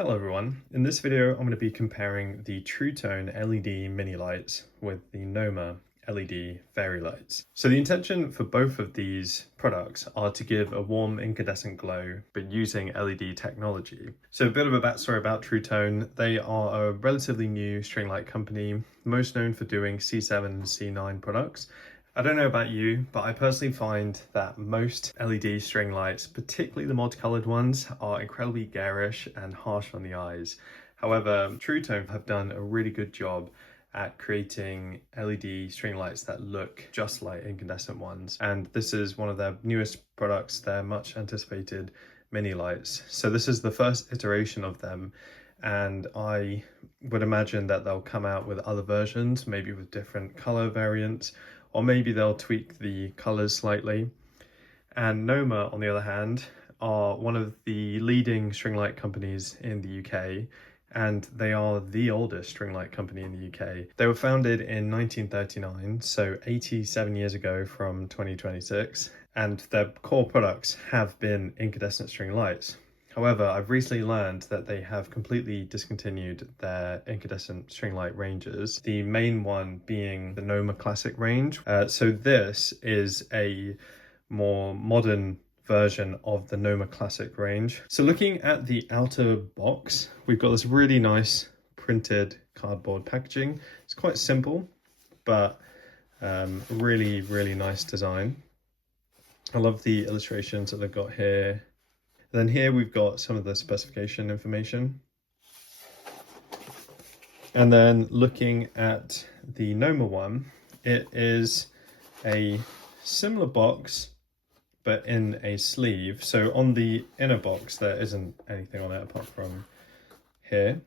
Hello everyone, in this video I'm going to be comparing the Tru Tone LED mini lights with the NOMA LED fairy lights. So the intention for both of these products are to give a warm incandescent glow but using LED technology. So a bit of a backstory about Tru Tone: they are a relatively new string light company, most known for doing C7 and C9 products. I don't know about you, but I personally find that most LED string lights, particularly the multicolored ones, are incredibly garish and harsh on the eyes. However, Tru Tone have done a really good job at creating LED string lights that look just like incandescent ones. And this is one of their newest products, their much anticipated mini lights. So this is the first iteration of them, and I would imagine that they'll come out with other versions, maybe with different color variants, or maybe they'll tweak the colors slightly. And NOMA, on the other hand, are one of the leading string light companies in the UK, and they are the oldest string light company in the UK. They were founded in 1939, so 87 years ago from 2026, and their core products have been incandescent string lights. However, I've recently learned that they have completely discontinued their incandescent string light ranges, the main one being the NOMA Classic range. So this is a more modern version of the NOMA Classic range. So looking at the outer box, we've got this really nice printed cardboard packaging. It's quite simple, but really, really nice design. I love the illustrations that they've got here. Then here we've got some of the specification information. And then looking at the NOMA one, it is a similar box, but in a sleeve. So on the inner box, there isn't anything on it apart from here.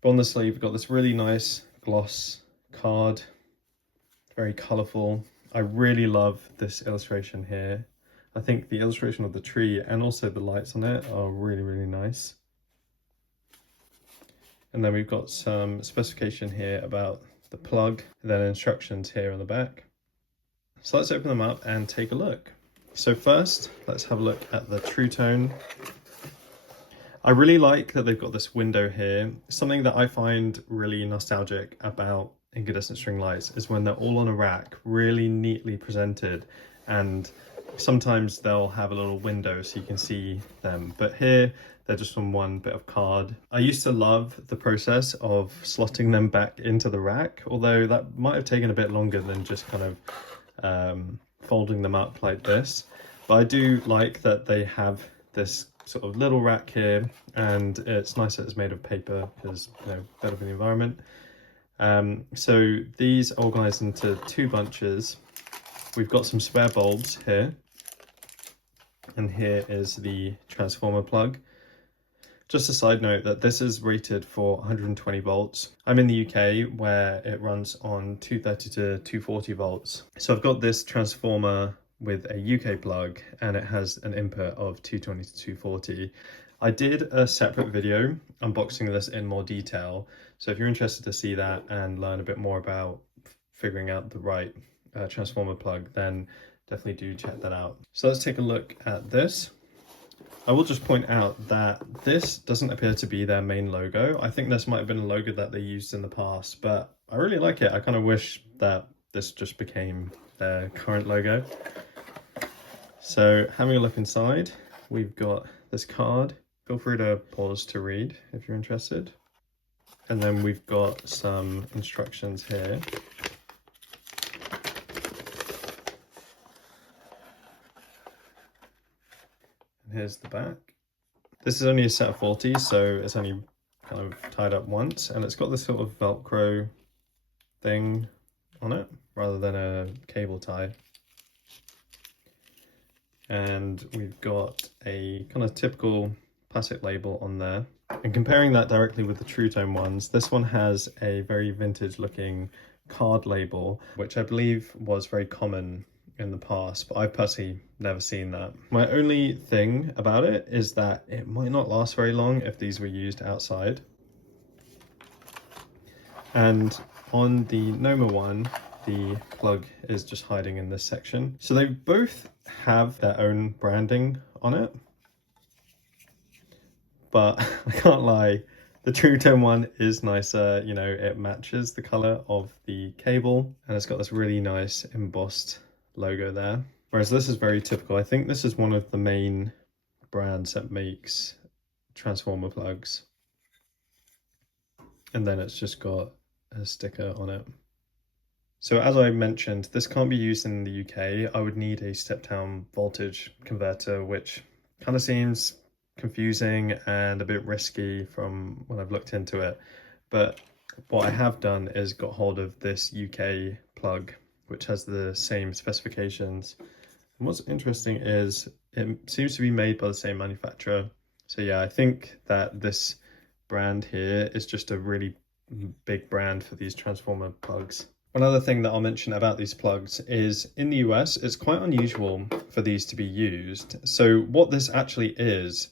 But on the sleeve, we've got this really nice gloss card, very colorful. I really love this illustration here. I think the illustration of the tree and also the lights on it are really, really nice. And then we've got some specification here about the plug, and then instructions here on the back. So let's open them up and take a look. So first, let's have a look at the Tru Tone. I really like that they've got this window here. Something that I find really nostalgic about incandescent string lights is when they're all on a rack, really neatly presented, and sometimes they'll have a little window so you can see them, but here they're just on one bit of card. I used to love the process of slotting them back into the rack, although that might have taken a bit longer than just kind of folding them up like this. But I do like that they have this sort of little rack here, and it's nice that it's made of paper because, you know, better for the environment. So these are organized into two bunches. We've got some spare bulbs here, and here is the transformer plug. Just a side note that this is rated for 120 volts. I'm in the UK where it runs on 230 to 240 volts. So I've got this transformer with a UK plug, and it has an input of 220 to 240. I did a separate video unboxing this in more detail, so if you're interested to see that and learn a bit more about figuring out the right transformer plug, then definitely do check that out. So let's take a look at this. I will just point out that this doesn't appear to be their main logo. I think this might have been a logo that they used in the past, but I really like it. I kind of wish that this just became their current logo. So having a look inside, we've got this card. Feel free to pause to read if you're interested. And then we've got some instructions here. Here's the back. This is only a set of 40, so it's only kind of tied up once, and it's got this sort of Velcro thing on it rather than a cable tie. And we've got a kind of typical plastic label on there. And comparing that directly with the Tru Tone ones, this one has a very vintage looking card label, which I believe was very common in the past, but I've personally never seen that. My only thing about it is that it might not last very long if these were used outside. And on the NOMA one, the plug is just hiding in this section. So they both have their own branding on it, but I can't lie, the Tru Tone one is nicer. You know, it matches the color of the cable, and it's got this really nice embossed logo there. Whereas this is very typical. I think this is one of the main brands that makes transformer plugs. And then it's just got a sticker on it. So as I mentioned, this can't be used in the UK. I would need a step down voltage converter, which kind of seems confusing and a bit risky from when I've looked into it. But what I have done is got hold of this UK plug, which has the same specifications. And what's interesting is it seems to be made by the same manufacturer. So yeah, I think that this brand here is just a really big brand for these transformer plugs. One other thing that I'll mention about these plugs is in the US, it's quite unusual for these to be used. So what this actually is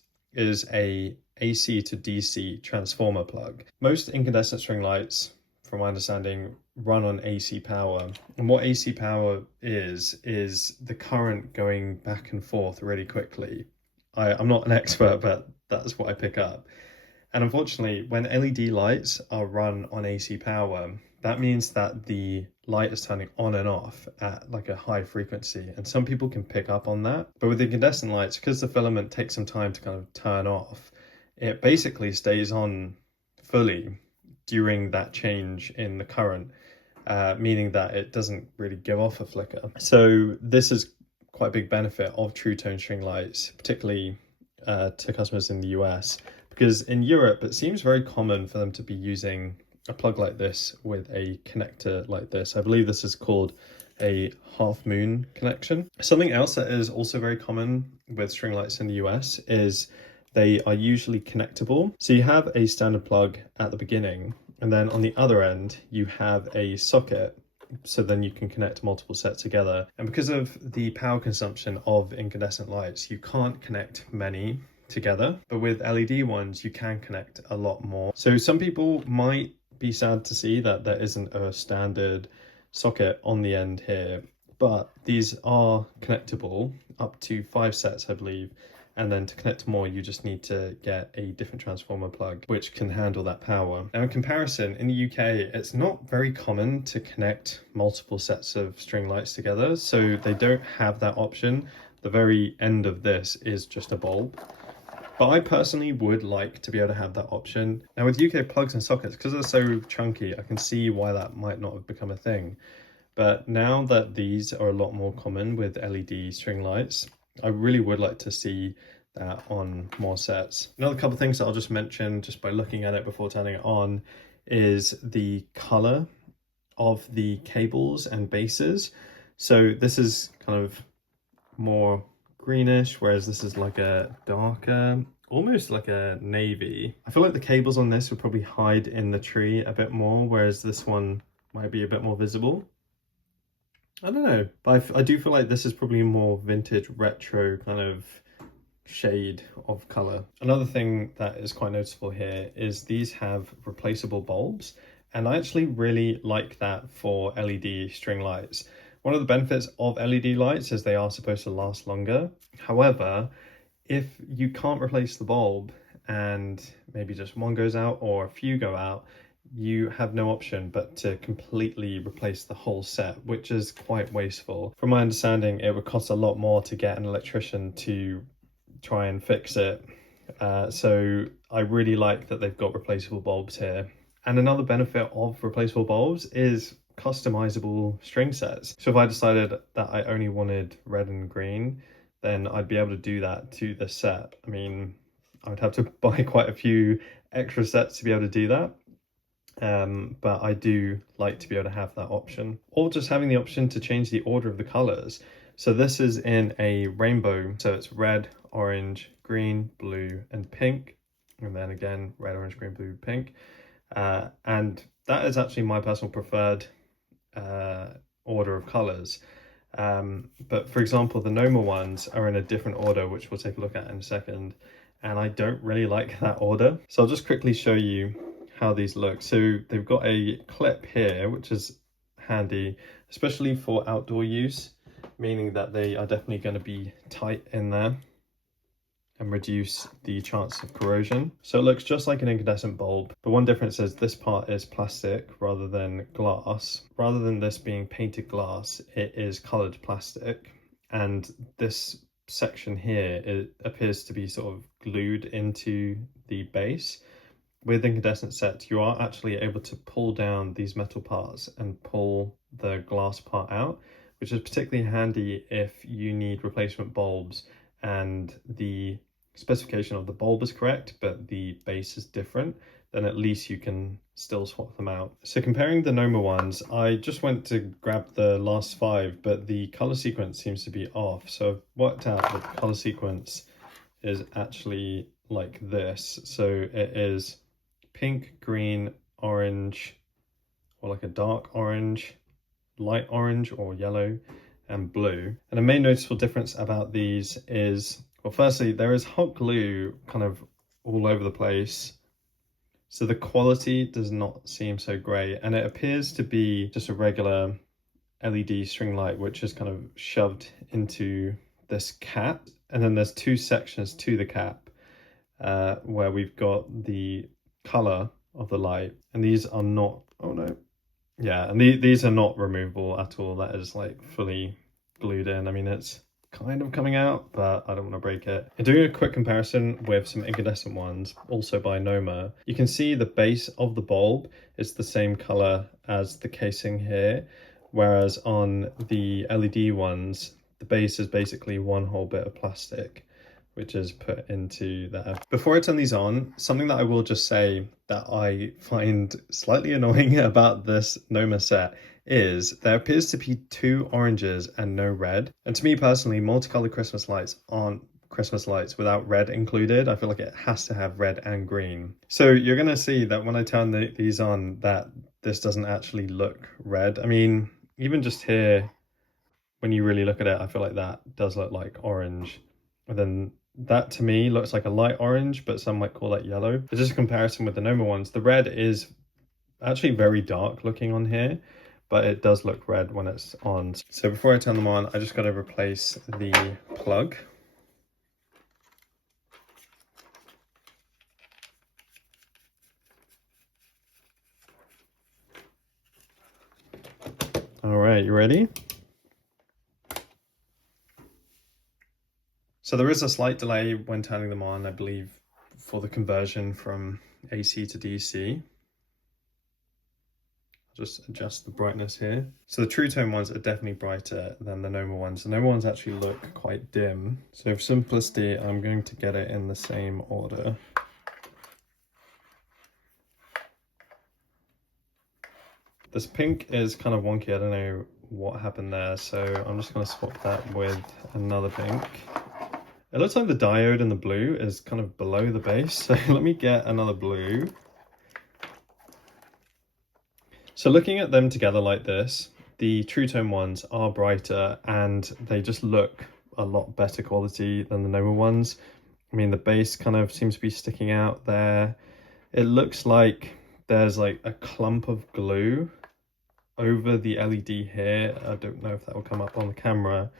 a AC to DC transformer plug. Most incandescent string lights, from my understanding, run on AC power. And what AC power is the current going back and forth really quickly. I'm not an expert, but that's what I pick up. And unfortunately, when LED lights are run on AC power, that means that the light is turning on and off at like a high frequency. And some people can pick up on that. But with incandescent lights, because the filament takes some time to kind of turn off, it basically stays on fully during that change in the current, meaning that it doesn't really give off a flicker. So this is quite a big benefit of Tru Tone string lights, particularly to customers in the US, because in Europe it seems very common for them to be using a plug like this with a connector like this. I believe this is called a half moon connection. Something else that is also very common with string lights in the US is they are usually connectable. So you have a standard plug at the beginning, and then on the other end you have a socket, so then you can connect multiple sets together. And because of the power consumption of incandescent lights, you can't connect many together, but with LED ones you can connect a lot more. So some people might be sad to see that there isn't a standard socket on the end here, but these are connectable up to 5 sets, I believe. And then to connect more, you just need to get a different transformer plug, which can handle that power. Now in comparison, in the UK, it's not very common to connect multiple sets of string lights together. So they don't have that option. The very end of this is just a bulb. But I personally would like to be able to have that option. Now with UK plugs and sockets, because they're so chunky, I can see why that might not have become a thing. But now that these are a lot more common with LED string lights, I really would like to see that on more sets. Another couple of things that I'll just mention just by looking at it before turning it on is the color of the cables and bases. So this is kind of more greenish, whereas this is like a darker, almost like a navy. I feel like the cables on this would probably hide in the tree a bit more, whereas this one might be a bit more visible. I don't know, but I do feel like this is probably more vintage retro kind of shade of color. Another thing that is quite noticeable here is these have replaceable bulbs, and I actually really like that for LED string lights. One of the benefits of LED lights is they are supposed to last longer. However, if you can't replace the bulb and maybe just one goes out or a few go out, you have no option but to completely replace the whole set, which is quite wasteful. From my understanding, it would cost a lot more to get an electrician to try and fix it. So I really like that they've got replaceable bulbs here. And another benefit of replaceable bulbs is customizable string sets. So if I decided that I only wanted red and green, then I'd be able to do that to the set. I mean, I would have to buy quite a few extra sets to be able to do that. But I do like to be able to have that option, or just having the option to change the order of the colors. So this is in a rainbow, so it's red, orange, green, blue, and pink, and then again red, orange, green, blue, pink, and that is actually my personal preferred order of colors. But for example, the NOMA ones are in a different order, which we'll take a look at in a second, and I don't really like that order. So I'll just quickly show you how these look. So they've got a clip here, which is handy, especially for outdoor use, meaning that they are definitely going to be tight in there. and reduce the chance of corrosion. So it looks just like an incandescent bulb, but one difference is this part is plastic rather than glass. Rather than this being painted glass, it is colored plastic, and this section here, it appears to be sort of glued into the base. With incandescent sets, you are actually able to pull down these metal parts and pull the glass part out, which is particularly handy if you need replacement bulbs and the specification of the bulb is correct, but the base is different, then at least you can still swap them out. So comparing the NOMA ones, I just went to grab the last 5, but the color sequence seems to be off. So I've worked out that the color sequence is actually like this. So it is pink, green, orange, or like a dark orange, light orange or yellow, and blue. And a main noticeable difference about these is, well, firstly, there is hot glue kind of all over the place. So the quality does not seem so great, and it appears to be just a regular LED string light, which is kind of shoved into this cap. And then there's 2 sections to the cap where we've got the color of the light, and these are not, oh no, yeah, and these are not removable at all. That is like fully glued in. I mean, it's kind of coming out, but I don't want to break it. And doing a quick comparison with some incandescent ones, also by NOMA, you can see the base of the bulb is the same color as the casing here, whereas on the LED ones, the base is basically one whole bit of plastic, which is put into there. Before I turn these on, something that I will just say that I find slightly annoying about this NOMA set is there appears to be 2 oranges and no red. And to me personally, multicolored Christmas lights aren't Christmas lights without red included. I feel like it has to have red and green. So you're gonna see that when I turn these on, that this doesn't actually look red. I mean, even just here, when you really look at it, I feel like that does look like orange. And then that to me looks like a light orange, but some might call that yellow. But just a comparison with the NOMA ones, the red is actually very dark looking on here, but it does look red when it's on. So before I turn them on, I just got to replace the plug. All right, you ready? So there is a slight delay when turning them on, I believe, for the conversion from AC to DC. Just adjust the brightness here. So the Tru Tone ones are definitely brighter than the NOMA ones. The NOMA ones actually look quite dim. So for simplicity, I'm going to get it in the same order. This pink is kind of wonky. I don't know what happened there. So I'm just going to swap that with another pink. It looks like the diode in the blue is kind of below the base. So let me get another blue. So looking at them together like this, the Tru Tone ones are brighter and they just look a lot better quality than the NOMA ones. I mean, the base kind of seems to be sticking out there. It looks like there's like a clump of glue over the LED here. I don't know if that will come up on the camera.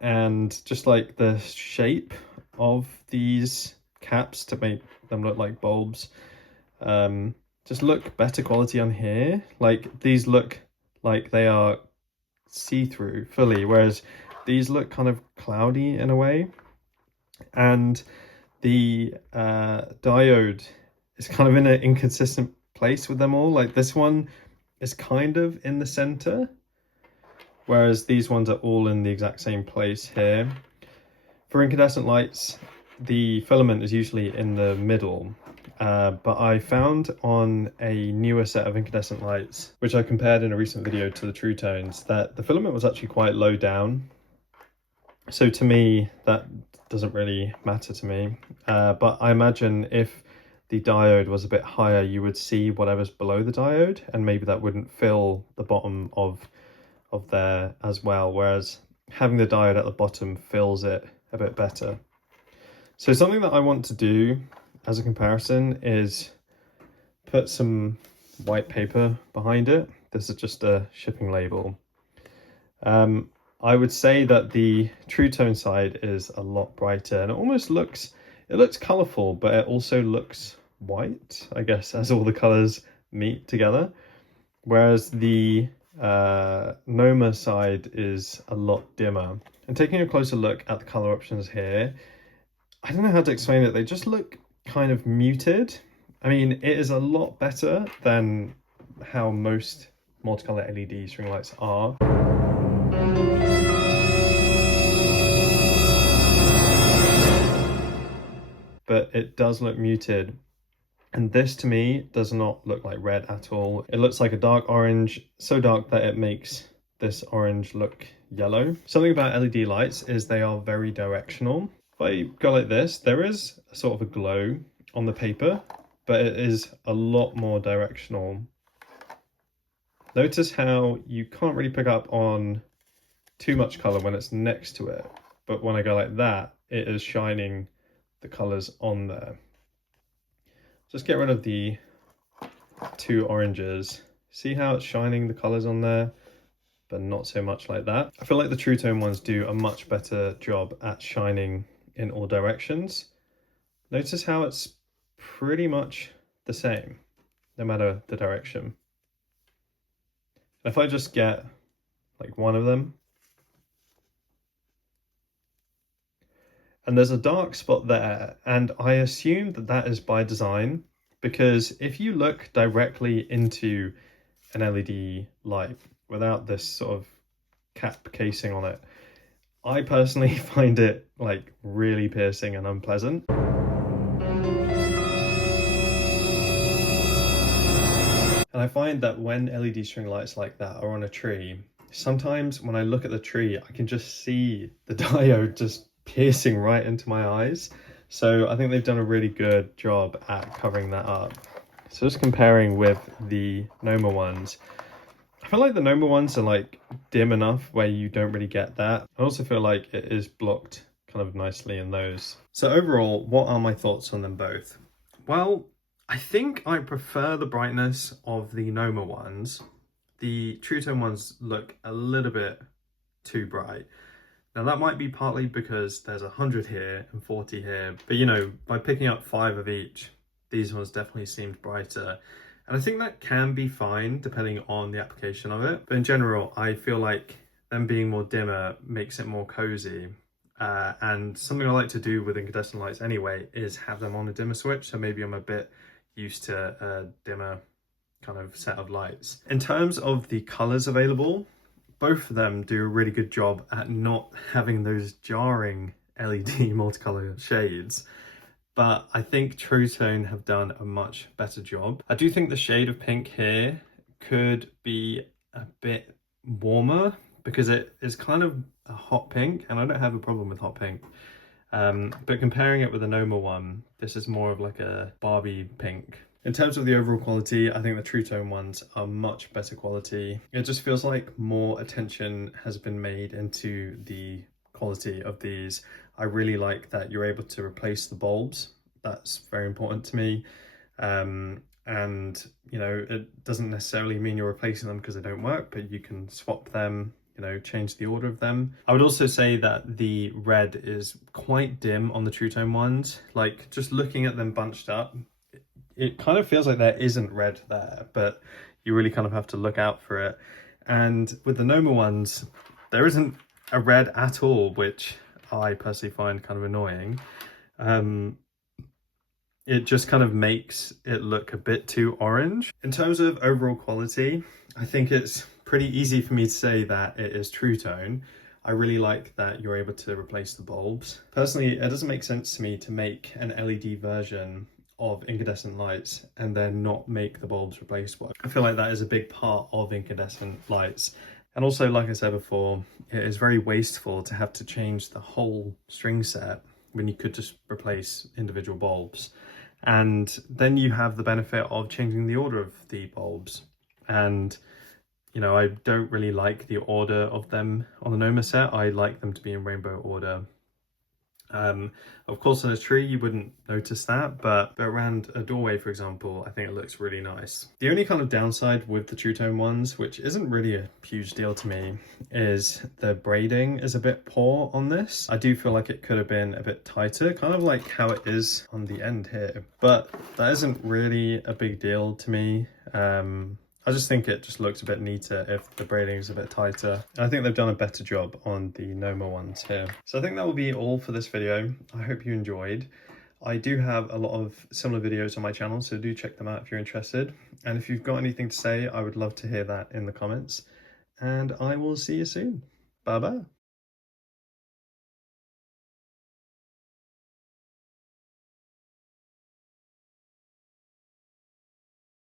And just like the shape of these caps to make them look like bulbs, just look better quality on here. Like these look like they are see-through fully, whereas these look kind of cloudy in a way. And the diode is kind of in an inconsistent place with them all. Like this one is kind of in the center, whereas these ones are all in the exact same place here. For incandescent lights, the filament is usually in the middle. But I found on a newer set of incandescent lights, which I compared in a recent video to the Tru Tones, that the filament was actually quite low down. So to me, that doesn't really matter to me. But I imagine if the diode was a bit higher, you would see whatever's below the diode, and maybe that wouldn't fill the bottom of there as well. Whereas having the diode at the bottom fills it a bit better. So something that I want to do as a comparison is put some white paper behind it. This is just a shipping label. I would say that the Tru Tone side is a lot brighter, and it almost looks, it looks colorful, but it also looks white, I guess, as all the colors meet together. Whereas the NOMA side is a lot dimmer. And taking a closer look at the color options here, I don't know how to explain it. They just look kind of muted. I mean, it is a lot better than how most multicolor LED string lights are. But it does look muted. And this to me does not look like red at all. It looks like a dark orange, so dark that it makes this orange look yellow. Something about LED lights is they are very directional. If I go like this, there is a sort of a glow on the paper, but it is a lot more directional. Notice how you can't really pick up on too much color when it's next to it, but when I go like that, it is shining the colors on there. Just get rid of the two oranges. See how it's shining the colors on there, but not so much like that. I feel like the Tru Tone ones do a much better job at shining in all directions. Notice how it's pretty much the same, no matter the direction. If I just get like one of them, and there's a dark spot there, and I assume that that is by design, because if you look directly into an LED light without this sort of cap casing on it, I personally find it like really piercing and unpleasant. And I find that when LED string lights like that are on a tree, sometimes when I look at the tree, I can just see the diode just piercing right into my eyes. So I think they've done a really good job at covering that up. So just comparing with the NOMA ones, I feel like the NOMA ones are like dim enough where you don't really get that. I also feel like it is blocked kind of nicely in those. So overall, what are my thoughts on them both? Well, I think I prefer the brightness of the NOMA ones. The Tru Tone ones look a little bit too bright. Now that might be partly because there's 100 here and 40 here, but you know, by picking up 5 of each, these ones definitely seemed brighter. And I think that can be fine depending on the application of it. But in general, I feel like them being more dimmer makes it more cozy. And something I like to do with incandescent lights anyway is have them on a dimmer switch. So maybe I'm a bit used to a dimmer kind of set of lights. In terms of the colors available, both of them do a really good job at not having those jarring LED multicolor shades. But I think Tru Tone have done a much better job. I do think the shade of pink here could be a bit warmer because it is kind of a hot pink, and I don't have a problem with hot pink. But comparing it with the NOMA one, this is more of like a Barbie pink. In terms of the overall quality, I think the Tru Tone ones are much better quality. It just feels like more attention has been made into the quality of these. I really like that you're able to replace the bulbs. That's very important to me. And you know, it doesn't necessarily mean you're replacing them because they don't work, but you can swap them, you know, change the order of them. I would also say that the red is quite dim on the Tru Tone ones. Like just looking at them bunched up, it kind of feels like there isn't red there, but you really kind of have to look out for it. And with the NOMA ones, there isn't a red at all, which I personally find kind of annoying. It just kind of makes it look a bit too orange. In terms of overall quality, I think it's pretty easy for me to say that it is Tru Tone. I really like that you're able to replace the bulbs. Personally, it doesn't make sense to me to make an LED version of incandescent lights and then not make the bulbs replaceable. I feel like that is a big part of incandescent lights. And also, like I said before, it is very wasteful to have to change the whole string set when you could just replace individual bulbs. And then you have the benefit of changing the order of the bulbs. And, you know, I don't really like the order of them on the NOMA set. I like them to be in rainbow order. Of course, on a tree you wouldn't notice that, but around a doorway, for example, I think it looks really nice. The only kind of downside with the Tru Tone ones, which isn't really a huge deal to me, is the braiding is a bit poor on this. I do feel like it could have been a bit tighter, kind of like how it is on the end here, but that isn't really a big deal to me. I just think it just looks a bit neater if the braiding is a bit tighter. I think they've done a better job on the NOMA ones here. So I think that will be all for this video. I hope you enjoyed. I do have a lot of similar videos on my channel, so do check them out if you're interested. And if you've got anything to say, I would love to hear that in the comments. And I will see you soon. Bye bye.